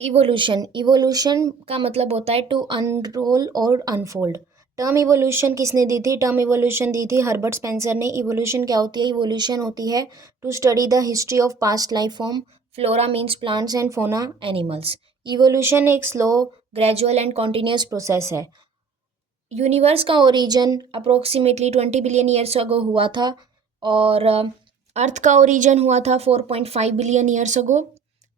Evolution evolution का मतलब होता है टू अनरोल और अनफोल्ड। टर्म इवोल्यूशन किसने दी थी? टर्म इवोल्यूशन दी थी हर्बर्ट स्पेंसर ने। इवोल्यूशन क्या होती है? इवोल्यूशन होती है to study the history of past life form. Flora means plants and fauna animals. Evolution एक slow, gradual and continuous process है। यूनिवर्स का origin approximately 20 billion years ago हुआ था, और अर्थ का ओरिजिन हुआ था 4.5 बिलियन ईयर्स अगो,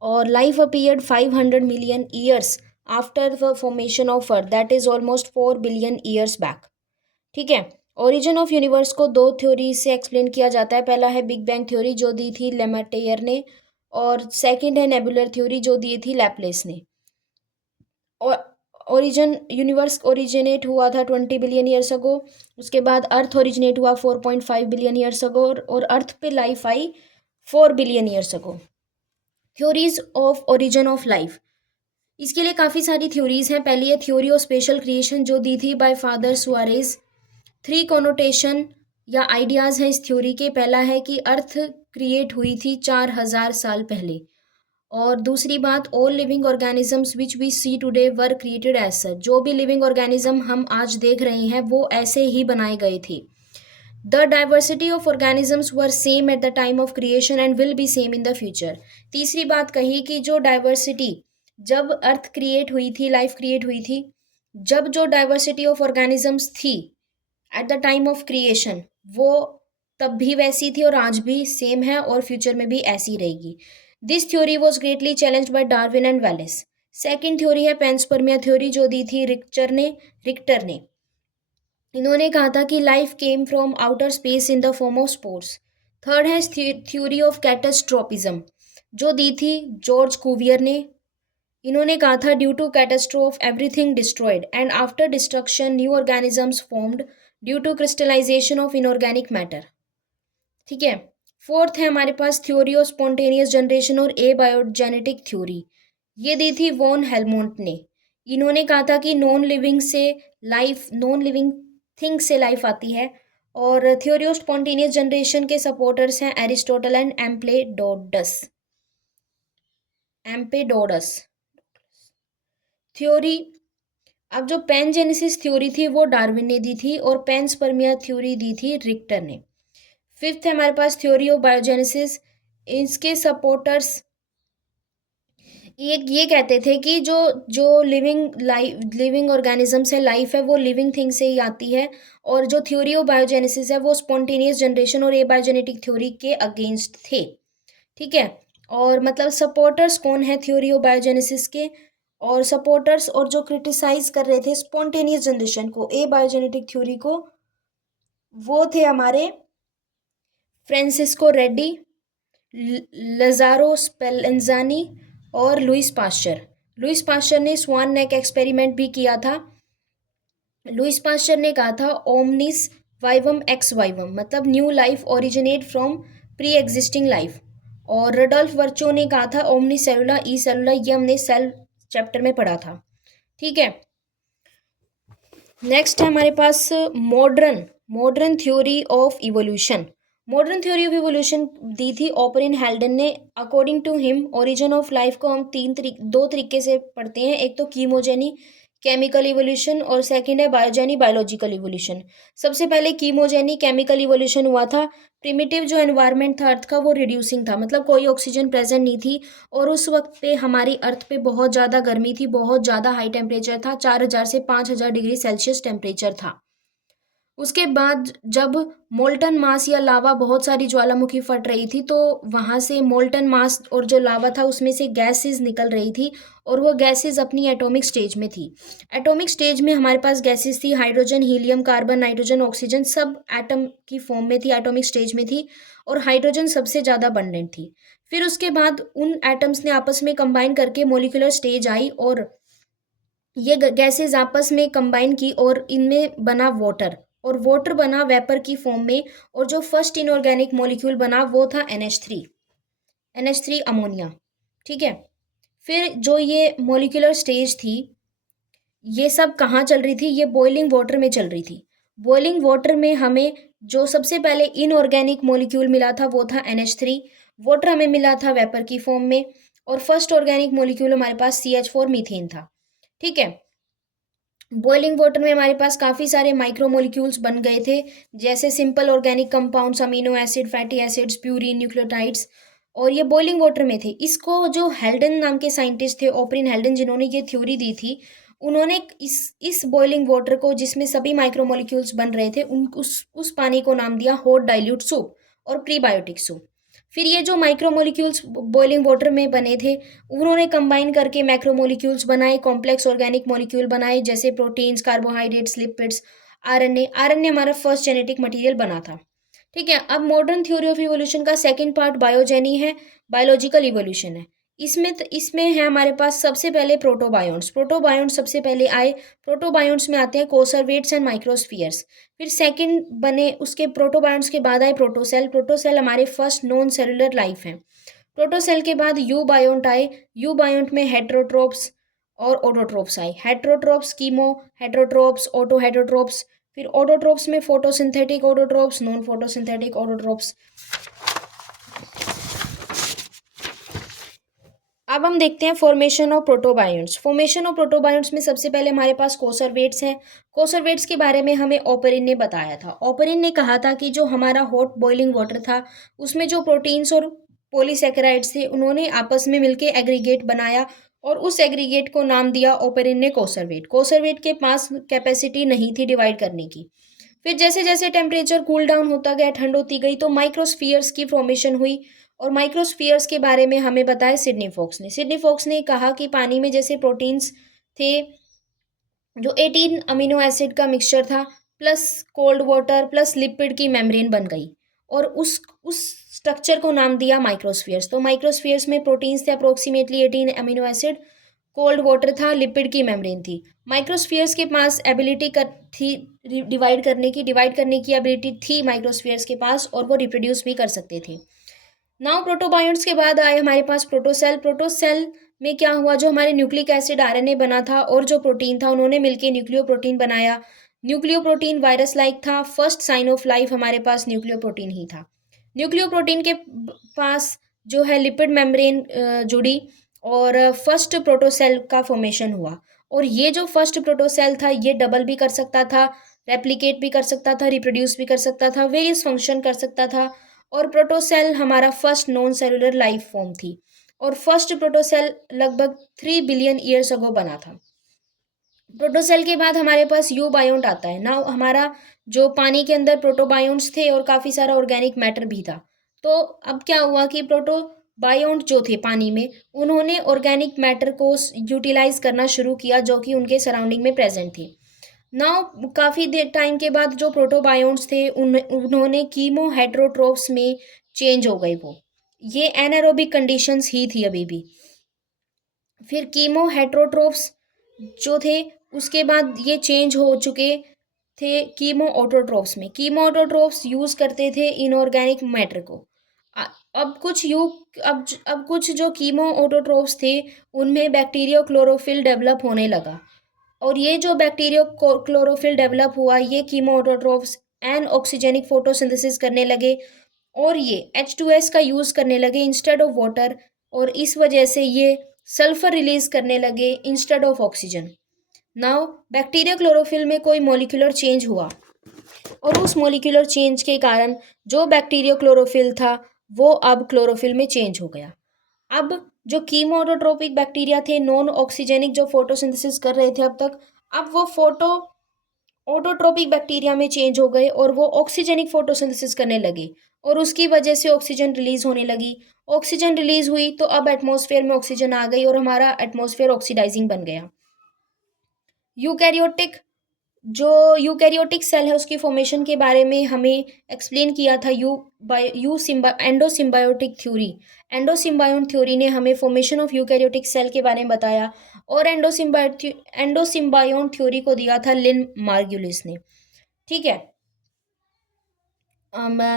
और life appeared 500 million years after the formation of earth, that is almost 4 billion years back. ठीक है। ओरिजिन ऑफ यूनिवर्स को दो थ्योरी से एक्सप्लेन किया जाता है। पहला है बिग बैंग थ्योरी जो दी थी लेमेटेयर ने, और सेकंड है नेबुलर थ्योरी जो दी थी लैपलेस ने। और यूनिवर्स ओरिजिनेट हुआ था 20 बिलियन ईयर्स अगो। उसके बाद अर्थ ओरिजिनेट हुआ 4.5 बिलियन ईयर्स अगो, और अर्थ पे life I 4 billion years ago. Theories of origin of life, इसके लिए काफ़ी सारी थ्योरीज हैं। पहली है थ्योरी ऑफ स्पेशल क्रिएशन जो दी थी बाय फादर सुआरेज। 3 कॉनोटेशन या आइडियाज़ हैं इस थ्योरी के। पहला है कि अर्थ क्रिएट हुई थी 4000 साल पहले, और दूसरी बात, all living organisms which we see today were created as such. जो भी लिविंग ऑर्गेनिज्म हम आज देख रहे हैं वो ऐसे ही बनाए गए थे। The diversity of organisms were same at the time of creation and will be same in the future. तीसरी बात कही कि जो डाइवर्सिटी, जब अर्थ क्रिएट हुई थी, लाइफ क्रिएट हुई थी, जब जो डाइवर्सिटी ऑफ ऑर्गेनिजम्स थी at the time of creation, वो तब भी वैसी थी और आज भी सेम है और फ्यूचर में भी ऐसी रहेगी। This theory was greatly challenge by Darwin and Wallace. Second theory है पेंसपर्मिया थ्योरी जो दी थी रिक्टर ने। इन्होंने कहा था कि life came from outer space in the form of spores. Third है थ्योरी ऑफ कैटास्ट्रोफिज्म जो दी थी जॉर्ज कुवियर ने। इन्होंने कहा था due to catastrophe everything destroyed and after destruction new organisms formed due to crystallisation of inorganic matter. ठीक है। फोर्थ है हमारे पास थ्योरी ऑफ स्पॉन्टेनियस जनरेशन और ए बायोजेनेटिक थ्योरी। ये दी थी वॉन हेलमोंट ने। इन्होंने कहा था कि नॉन लिविंग थिंग से लाइफ आती है। और थ्योरी ऑफ स्पॉन्टेनियस जनरेशन के सपोर्टर्स हैं एरिस्टोटल एंड एम्पेडोडस थ्योरी। अब जो पैनजेनेसिस थ्योरी थी वो डार्विन ने दी थी, और पैनस्पर्मिया थ्योरी दी थी रिक्टर ने। फिफ्थ है हमारे पास थ्योरी ऑफ बायोजेनेसिस। इसके सपोर्टर्स ये कहते थे कि जो जो लिविंग ऑर्गेनिजम्स है, लाइफ है, वो लिविंग थिंग से ही आती है, और जो थ्योरी ऑफ बायोजेनेसिस है वो स्पॉन्टेनियस जनरेशन और एबायोजेनेटिक थ्योरी के अगेंस्ट थे। ठीक है। और मतलब सपोर्टर्स कौन है थ्योरी ऑफ बायोजेनेसिस के, और सपोर्टर्स और जो क्रिटिसाइज कर रहे थे स्पॉन्टेनियस जनरेशन को, एबायोजेनेटिक थ्योरी को, वो थे हमारे फ्रांसिस्को रेड्डी, लजारो स्पेलेंजानी और लुइस पास्चर। लुइस पास्चर ने स्वान नेक एक्सपेरिमेंट भी किया था। लुइस पास्चर ने कहा था ओमनिस वाइवम एक्स वाइवम, मतलब new life originate from pre existing life. और रडोल्फ वर्चो ने कहा था ओमनी सेलुला ई सेलुला, ये हमने सेल चैप्टर में पढ़ा था। ठीक है। नेक्स्ट है हमारे पास modern theory of evolution. Modern theory of evolution दी थी ओपरिन हेल्डन ने। According to him origin of life को हम दो तरीके से पढ़ते हैं। एक तो कीमोजेनी केमिकल इवोल्यूशन, और सेकंड है बायोजेनी बायोलॉजिकल इवोल्यूशन। सबसे पहले कीमोजेनी केमिकल इवोल्यूशन हुआ था। प्रिमिटिव जो एनवायरनमेंट था अर्थ का वो रिड्यूसिंग था, मतलब कोई ऑक्सीजन प्रेजेंट नहीं थी, और उस वक्त पे हमारी अर्थ पे बहुत ज़्यादा गर्मी थी, बहुत ज़्यादा हाई टेम्परेचर था, 4000 से 5000 डिग्री सेल्सियस टेम्परेचर था। उसके बाद जब मोल्टन मास या लावा, बहुत सारी ज्वालामुखी फट रही थी, तो वहाँ से मोल्टन मास और जो लावा था उसमें से गैसेस निकल रही थी, और वो गैसेस अपनी एटॉमिक स्टेज में थी। एटॉमिक स्टेज में हमारे पास गैसेस थी hydrogen, helium, carbon, nitrogen, oxygen, सब एटम की फॉर्म में थी, एटॉमिक स्टेज में थी, और हाइड्रोजन सबसे ज़्यादा अबंडेंट थी। फिर उसके बाद उन एटम्स ने आपस में कंबाइन करके मोलिकुलर स्टेज आई, और ये गैसेस आपस में कंबाइन की और इनमें बना वाटर, और वाटर बना वेपर की फॉर्म में, और जो फर्स्ट इनऑर्गेनिक मॉलिक्यूल बना वो था NH3 अमोनिया। ठीक है। फिर जो ये मॉलिक्यूलर स्टेज थी, ये सब कहाँ चल रही थी? ये बॉइलिंग वाटर में चल रही थी। बॉइलिंग वाटर में हमें जो सबसे पहले इनऑर्गेनिक मॉलिक्यूल मिला था वो था NH3। वाटर हमें मिला था वेपर की फॉर्म में, और फर्स्ट ऑर्गेनिक मॉलिक्यूल हमारे पास CH4 मीथेन था। ठीक है। बॉइलिंग वाटर में हमारे पास काफ़ी सारे माइक्रोमोलिक्यूल्स बन गए थे, जैसे simple organic compounds, amino acid, fatty acids, purine, nucleotides, और ये बॉइलिंग वाटर में थे। इसको जो हेल्डन नाम के साइंटिस्ट थे, ओपरिन हेल्डन, जिन्होंने ये थ्योरी दी थी, उन्होंने इस बॉइलिंग वाटर को, जिसमें सभी माइक्रोमोलिक्यूल्स बन रहे थे, उस पानी को नाम दिया हॉट डाइल्यूट सूप और प्रीबायोटिक सूप। फिर ये जो माइक्रोमोलिक्यूल्स बॉइलिंग वाटर में बने थे, उन्होंने कंबाइन करके मैक्रोमोलिक्यूल्स बनाए, कॉम्प्लेक्स ऑर्गेनिक मॉलिक्यूल बनाए, जैसे proteins, carbohydrates, lipids, RNA. RNA हमारा फर्स्ट जेनेटिक मटेरियल बना था। ठीक है। अब मॉडर्न थ्योरी ऑफ इवोल्यूशन का सेकंड पार्ट बायोजेनी है, बायोलॉजिकल इवोल्यूशन है। इसमें है हमारे पास सबसे पहले प्रोटोबायोन्ट्स। प्रोटोबायोन्ट्स सबसे पहले आए। प्रोटोबायोन्ट्स में आते हैं कोसर्वेट्स एंड माइक्रोस्फियर्स। फिर सेकंड बने उसके प्रोटोबायोन्ट्स के बाद आए प्रोटोसेल। प्रोटोसेल हमारे फर्स्ट नॉन सेलुलर लाइफ हैं। प्रोटोसेल के बाद यूबायोंट आए। यूबायोंट में हेट्रोट्रोप्स और ऑटोट्रोप्स आए। हेट्रोट्रोप्स कीमो हेट्रोट्रोप्स, ऑटो हेट्रोट्रोप्स। फिर ऑटोट्रोप्स में photosynthetic autotrophs, non photosynthetic autotrophs. अब हम देखते हैं फॉर्मेशन ऑफ प्रोटोबायोन्ट्स। फॉर्मेशन ऑफ प्रोटोबायोन्ट्स में सबसे पहले हमारे पास कोसर्वेट्स हैं। कोसर्वेट्स के बारे में हमें ओपरिन ने बताया था। ओपरिन ने कहा था कि जो हमारा हॉट बॉइलिंग वाटर था, उसमें जो प्रोटीन्स और पॉलीसेकेराइड्स थे, उन्होंने आपस में मिलकर एग्रीगेट बनाया और उस एग्रीगेट को नाम दिया ओपरिन ने कोसर्वेट। कोसर्वेट के पास कैपेसिटी नहीं थी डिवाइड करने की। फिर जैसे जैसे टेम्परेचर कूल डाउन होता गया, ठंड होती गई, तो माइक्रोस्फियर्स की फॉर्मेशन हुई। और माइक्रोस्फियर्स के बारे में हमें बताया सिडनी फॉक्स ने। सिडनी फॉक्स ने कहा कि पानी में जैसे प्रोटीन्स थे, जो 18 अमीनो एसिड का मिक्सचर था, plus cold water plus lipid की मेम्ब्रेन बन गई, और उस स्ट्रक्चर को नाम दिया माइक्रोस्फियर्स। तो माइक्रोस्फियर्स में प्रोटीन्स थे approximately 18 amino acid, cold water था, लिपिड की मेम्ब्रेन थी। माइक्रोस्फियर्स के पास एबिलिटी थी डिवाइड करने की एबिलिटी थी माइक्रोस्फियर्स के पास, और वो रिप्रोड्यूस भी कर सकते थे। नाउ प्रोटोबायोंट्स के बाद आए हमारे पास प्रोटोसेल। प्रोटोसेल में क्या हुआ, जो हमारे न्यूक्लिक एसिड आरएनए बना था और जो प्रोटीन था, उन्होंने मिलकर न्यूक्लियो प्रोटीन बनाया। न्यूक्लियो प्रोटीन वायरस लाइक था। फर्स्ट साइन ऑफ लाइफ हमारे पास न्यूक्लियो प्रोटीन ही था। न्यूक्लियो प्रोटीन के पास जो है लिपिड मेम्ब्रेन जुड़ी, और फर्स्ट प्रोटोसेल का फॉर्मेशन हुआ। और ये जो फर्स्ट प्रोटोसेल था, ये डबल भी कर सकता था, रेप्लिकेट भी कर सकता था, रिप्रोड्यूस भी कर सकता था, वेरियस फंक्शन कर सकता था। और प्रोटोसेल हमारा first non cellular life form थी, और फर्स्ट प्रोटोसेल लगभग 3 बिलियन ईयर्स अगो बना था। प्रोटोसेल के बाद हमारे पास यूबायोंट आता है ना। हमारा जो पानी के अंदर प्रोटोबायोंट्स थे और काफ़ी सारा ऑर्गेनिक मैटर भी था। तो अब क्या हुआ कि प्रोटोबायोंट जो थे पानी में, उन्होंने ऑर्गेनिक मैटर को यूटिलाइज करना शुरू किया, जो कि उनके सराउंडिंग में प्रेजेंट थी। नाउ काफ़ी देर टाइम के बाद जो प्रोटोबायोंट्स थे, उन्होंने कीमो हेट्रोट्रोप्स में चेंज हो गए। वो ये एनारोबिक कंडीशंस ही थी अभी भी। फिर कीमो हेट्रोट्रोप्स जो थे, उसके बाद ये चेंज हो चुके थे कीमो ऑटोट्रोप्स में। कीमो ऑटोट्रोप्स यूज़ करते थे इनऑर्गेनिक मैटर को। अ- अब कुछ यू अब कुछ जो कीमो ऑटोट्रोप्स थे, उनमें बैक्टीरियो क्लोरोफिल डेवलप होने लगा। और ये जो बैक्टीरियो क्लोरोफिल डेवलप हुआ, ये chemoautotrophs anoxygenic photosynthesis करने लगे, और ये H2S का यूज़ करने लगे इंस्टेड ऑफ वाटर। और इस वजह से ये सल्फर रिलीज करने लगे instead of oxygen. Now bacteria chlorophyll में कोई मॉलिक्यूलर चेंज हुआ, और उस मॉलिक्यूलर चेंज के कारण जो बैक्टीरिया क्लोरोफिल था, वो अब क्लोरोफिल में चेंज हो गया। अब जो कीमोटोट्रोपिक बैक्टीरिया थे, नॉन ऑक्सीजेनिक जो फोटोसिंथेसिस कर रहे थे अब तक, अब वो ऑटोट्रोपिक बैक्टीरिया में चेंज हो गए, और वो ऑक्सीजेनिक फोटोसिंथेसिस करने लगे, और उसकी वजह से ऑक्सीजन रिलीज होने लगी। ऑक्सीजन रिलीज हुई तो अब एटमॉस्फेयर में ऑक्सीजन आ गई, और हमारा एटमॉस्फेयर ऑक्सीडाइजिंग बन गया। यूकैरियोटिक जो यूकैरियोटिक सेल है, उसकी फॉर्मेशन के बारे में हमें एक्सप्लेन किया था एंडोसिम्बायोटिक थ्योरी। एंडोसिम्बायोट थ्योरी ने हमें फॉर्मेशन ऑफ यूकैरियोटिक सेल के बारे में बताया, और एंडोसिम्बायोट थ्योरी को दिया था लिन मार्गुलिस ने। ठीक है।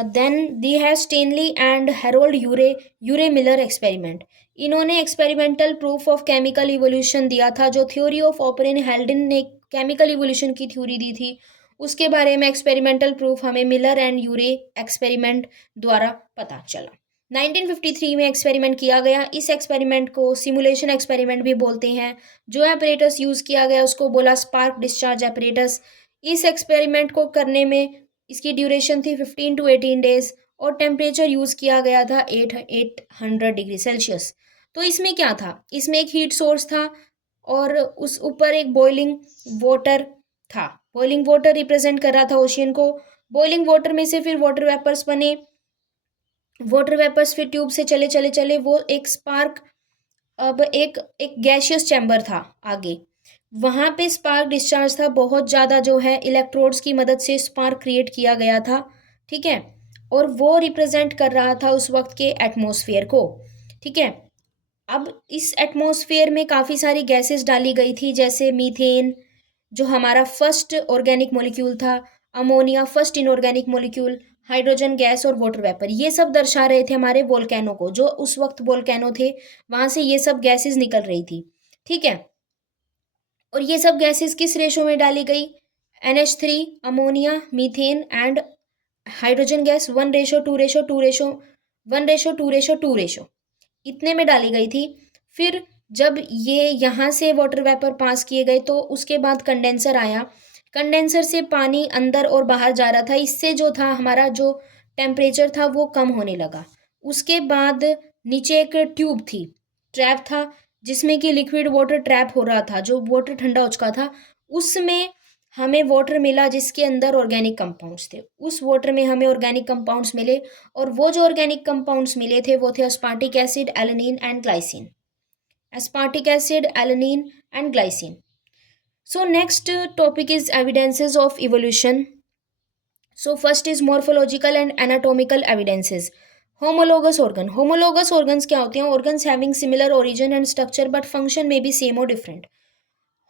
देन दी है Stanley and Harold Urey Miller experiment. इन्होंने experimental proof of chemical evolution दिया था। जो थ्योरी ऑफ ओपरिन हेल्डन ने केमिकल इवोल्यूशन की थ्योरी दी थी, उसके बारे में एक्सपेरिमेंटल प्रूफ हमें मिलर एंड यूरे एक्सपेरिमेंट द्वारा पता चला। 1953 में एक्सपेरिमेंट किया गया। इस एक्सपेरिमेंट को सिमुलेशन एक्सपेरिमेंट भी बोलते हैं। जो एपरेटस यूज़ किया गया उसको बोला स्पार्क डिस्चार्ज एपरेटस। इस एक्सपेरिमेंट को करने में इसकी ड्यूरेशन थी 15 to 18 डेज और टेम्परेचर यूज़ किया गया था 800 डिग्री सेल्सियस। तो इसमें क्या था, इसमें एक हीट सोर्स था और उस ऊपर एक बॉइलिंग वाटर था। बॉइलिंग वाटर रिप्रेजेंट कर रहा था ओशियन को। बॉइलिंग वाटर में से फिर वाटर वेपर्स बने। वाटर वेपर्स फिर ट्यूब से चले चले चले वो एक स्पार्क, अब एक एक गैशियस चैम्बर था आगे, वहाँ पे स्पार्क डिस्चार्ज था। बहुत ज़्यादा जो है इलेक्ट्रोड्स की मदद से स्पार्क क्रिएट किया गया था, ठीक है। और वो रिप्रेजेंट कर रहा था उस वक्त के एटमॉस्फेयर को, ठीक है। अब इस एटमॉस्फेयर में काफ़ी सारी गैसेस डाली गई थी, जैसे मीथेन जो हमारा फर्स्ट ऑर्गेनिक मॉलिक्यूल था, ammonia first inorganic molecule, hydrogen gas और वाटर वेपर। ये सब दर्शा रहे थे हमारे वोल्केनो को, जो उस वक्त वोल्केनो थे वहाँ से ये सब गैसेस निकल रही थी, ठीक है। और ये सब गैसेस किस रेशो में डाली गई, NH3, ammonia, methane and hydrogen gas 1:2:1:2:2 इतने में डाली गई थी। फिर जब ये यहाँ से वाटर वेपर पास किए गए तो उसके बाद कंडेंसर आया। कंडेंसर से पानी अंदर और बाहर जा रहा था, इससे जो था हमारा जो टेम्परेचर था वो कम होने लगा। उसके बाद नीचे एक ट्यूब थी, ट्रैप था, जिसमें कि लिक्विड वाटर ट्रैप हो रहा था, जो वाटर ठंडा हो चुका था। उसमें हमें वाटर मिला जिसके अंदर ऑर्गेनिक कंपाउंड्स थे। उस वाटर में हमें ऑर्गेनिक कंपाउंड्स मिले और वो जो ऑर्गेनिक कंपाउंड्स मिले थे वो थे aspartic acid, alanine and glycine. aspartic acid, alanine and glycine. So next topic is evidences of evolution. So first is morphological and anatomical evidences. Homologous organ. Homologous organs क्या होते हैं? Organs having similar origin and structure but function may be same or different.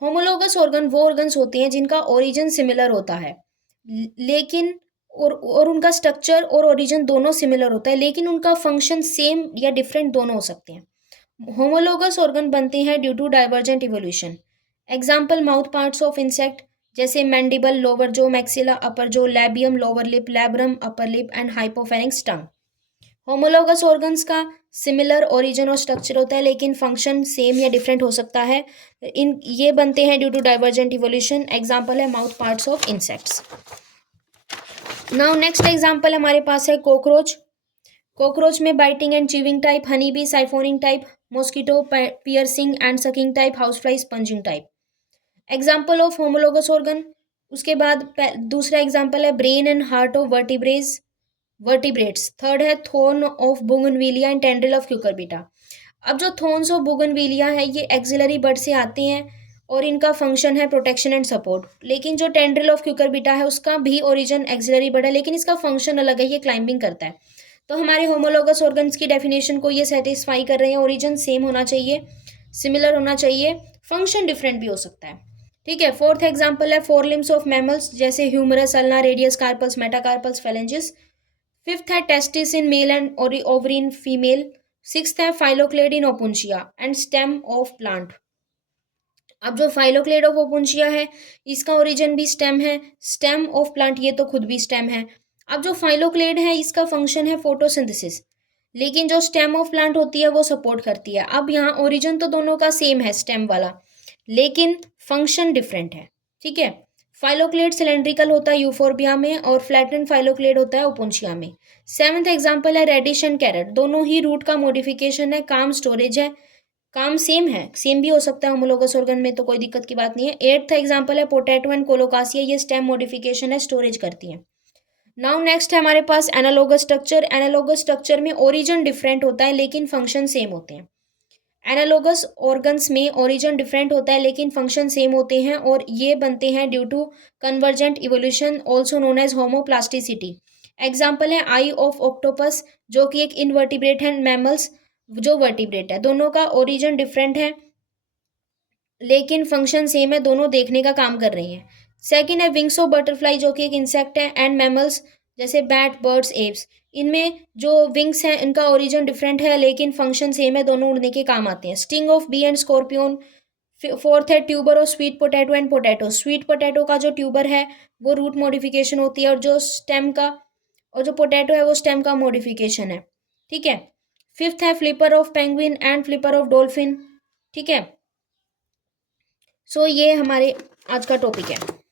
Homologous organ वो organs होते हैं जिनका origin similar होता है, लेकिन और उनका स्ट्रक्चर और ओरिजिन दोनों सिमिलर होता है, लेकिन उनका फंक्शन सेम या डिफरेंट दोनों हो सकते हैं। होमोलोगस ऑर्गन बनते हैं due to divergent evolution. Example mouth parts of insect, जैसे mandible lower jaw, maxilla upper jaw, labium lower lip, labrum upper lip and hypopharynx tongue. Homologous organs का similar origin और structure होता है लेकिन function same या different हो सकता है। इन ये बनते हैं due to divergent evolution. Example है mouth parts of insects. Now next example हमारे पास है कॉकरोच। कॉकरोच में biting and chewing type, honey bee siphoning type, mosquito piercing and sucking type, house fly sponging type. Example of homologous organ. उसके बाद दूसरा example है brain and heart of vertebrates. Third है thorn of bougainvillea and tendril of Cucurbita. अब जो thorns of bougainvillea है ये axillary bud से आते हैं और इनका फंक्शन है प्रोटेक्शन एंड सपोर्ट। लेकिन जो टेंड्रिल ऑफ क्यूकरबिटा है उसका भी ओरिजिन एक्सिलरी बर्ड है लेकिन इसका फंक्शन अलग है, ये क्लाइंबिंग करता है। तो हमारे होमोलोगस ऑर्गन्स की डेफिनेशन को ये सेटिस्फाई कर रहे हैं, ओरिजिन सेम होना चाहिए, सिमिलर होना चाहिए, फंक्शन डिफरेंट भी हो सकता है, ठीक है। फोर्थ एग्जाम्पल है फोर लिम्स ऑफ मैमल्स, जैसे humerus, ulna, radius, carpals, metacarpals, phalanges. Fifth है testis in male and ovary in female. Sixth है phylloclade in Opuntia and stem of plant. अब जो फाइलोक्लेड ऑफ ओपुंशिया है इसका origin भी stem है, stem of plant ये तो खुद भी स्टेम है। अब जो फाइलोक्लेड है इसका फंक्शन है फोटोसिंथेसिस, लेकिन जो स्टेम ऑफ प्लांट होती है वो सपोर्ट करती है। अब यहाँ ओरिजिन तो दोनों का सेम है स्टेम वाला, लेकिन फंक्शन डिफरेंट है, ठीक है। फाइलोक्लेड सिलेंड्रिकल होता है यूफोर्बिया में और फ्लैटन फाइलोक्लेड होता है ओपुंशिया में। सेवंथ एग्जाम्पल है रेडिश एंड कैरेट, दोनों ही रूट का मॉडिफिकेशन है, काम स्टोरेज है, काम सेम है, सेम भी हो सकता है होमोलोगस ऑर्गन में, तो कोई दिक्कत की बात नहीं है। एट्थ एग्जाम्पल है पोटैटो एंड कोलोकासिया, ये स्टेम मॉडिफिकेशन है, स्टोरेज करती है। नाउ नेक्स्ट है हमारे पास एनालोगस स्ट्रक्चर। एनालोगस स्ट्रक्चर में ओरिजिन डिफरेंट होता है लेकिन फंक्शन सेम होते हैं। एनालोगस ऑर्गन्स में ओरिजिन डिफरेंट होता है लेकिन फंक्शन सेम होते हैं और ये बनते हैं due to convergent evolution, also known as homoplasticity. Example है आई ऑफ ऑक्टोपस जो कि एक इनवर्टिब्रेट है, मैमल्स जो वर्टिब्रेट है। दोनों का ओरिजिन डिफरेंट है लेकिन फंक्शन सेम है, दोनों देखने का काम कर रही हैं। सेकंड है विंग्स ऑफ बटरफ्लाई जो कि एक इंसेक्ट है, एंड मैमल्स जैसे बैट, बर्ड्स, एप्स। इनमें जो विंग्स हैं इनका ओरिजिन डिफरेंट है लेकिन फंक्शन सेम है, दोनों उड़ने के काम आते हैं। Sting of bee and scorpion. Fourth है tuber of sweet potato and potato. Sweet potato का जो ट्यूबर है वो रूट मॉडिफिकेशन होती है और जो पोटैटो है वो स्टेम का मॉडिफिकेशन है। ठीक है। फिफ्थ है flipper of penguin and flipper of dolphin. ठीक है। सो ये हमारे आज का टॉपिक है।